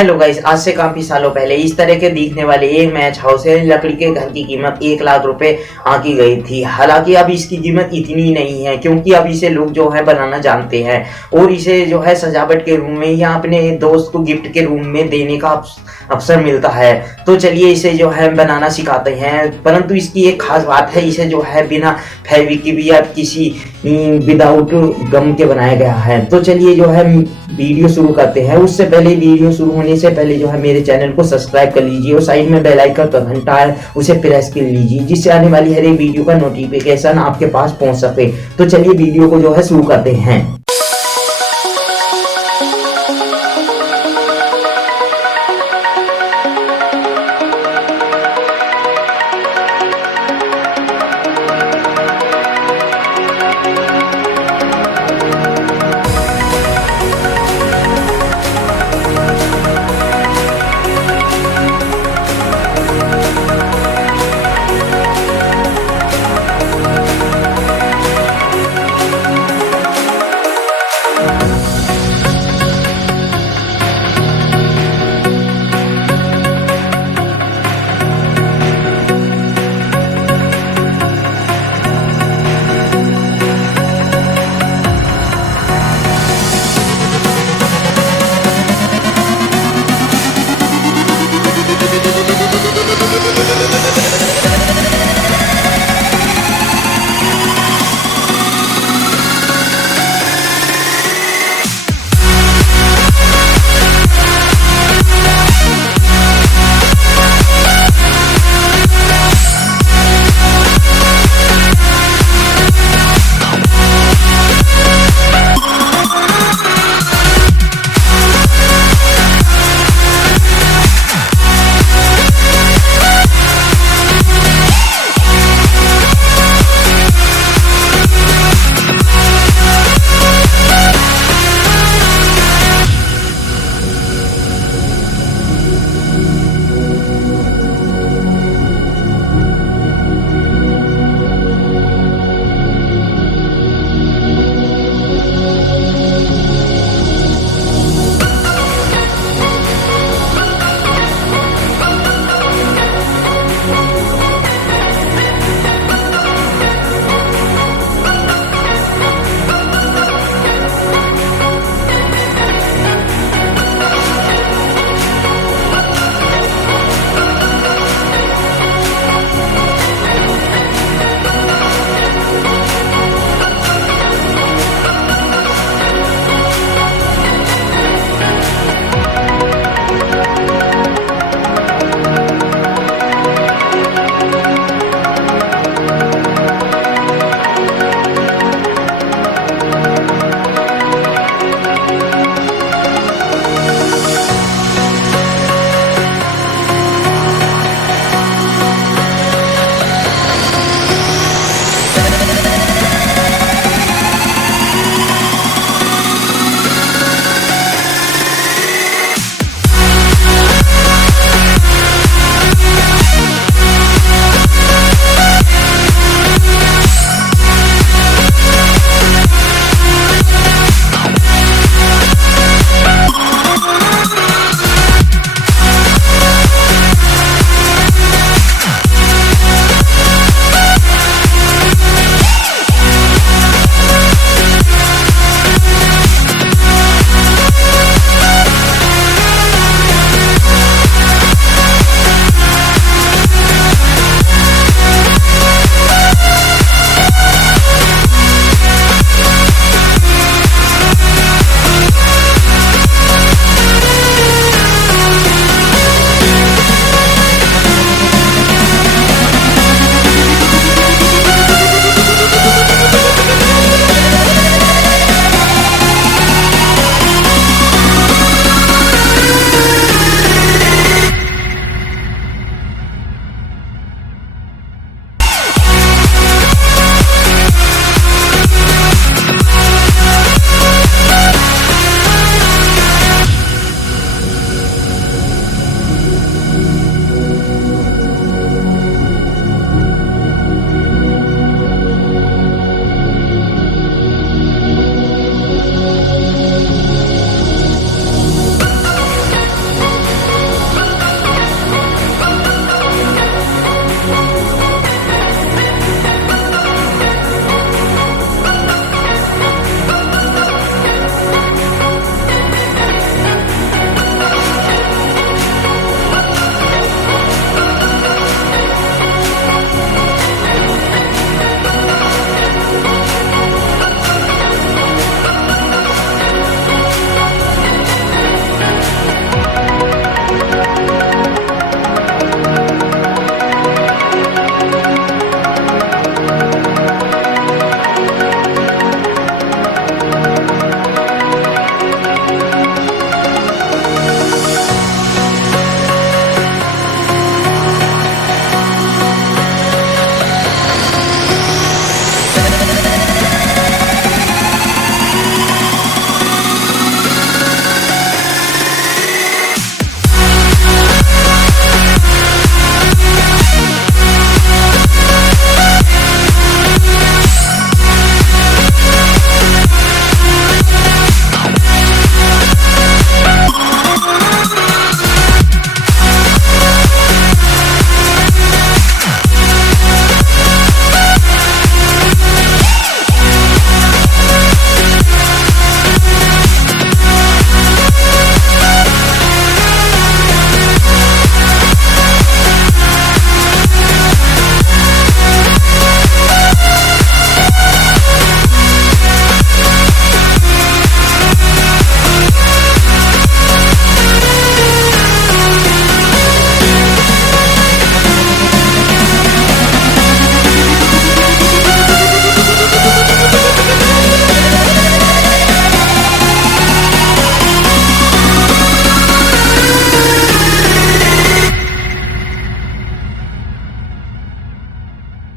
Hello guys, आज से काफी सालों पहले इस तरह के दिखने वाले एक मैच हाउस है लकड़ी के घर की कीमत 1 लाख रुपए आंकी गई थी। हालांकि अब इसकी कीमत इतनी नहीं है क्योंकि अब इसे लोग जो है बनाना जानते हैं और इसे जो है सजावट के रूम में या अपने दोस्त को गिफ्ट के रूम में देने का अवसर मिलता है। तो चलिए इसे जो है बनाना सिखाते हैं। परंतु इसकी एक खास बात है, इसे जो है बिना फेविक्विक या किसी विदाउट गम के बनाया गया है। तो चलिए जो है वीडियो शुरू करते हैं। उससे पहले वीडियो शुरू होने से पहले जो है मेरे चैनल को सब्सक्राइब कर लीजिए और साइड में बेल आइकन का घंटा है उसे प्रेस कर लीजिए, जिससे आने वाली हर एक वीडियो का नोटिफिकेशन आपके पास पहुंच सके। तो चलिए वीडियो को जो है शुरू करते हैं।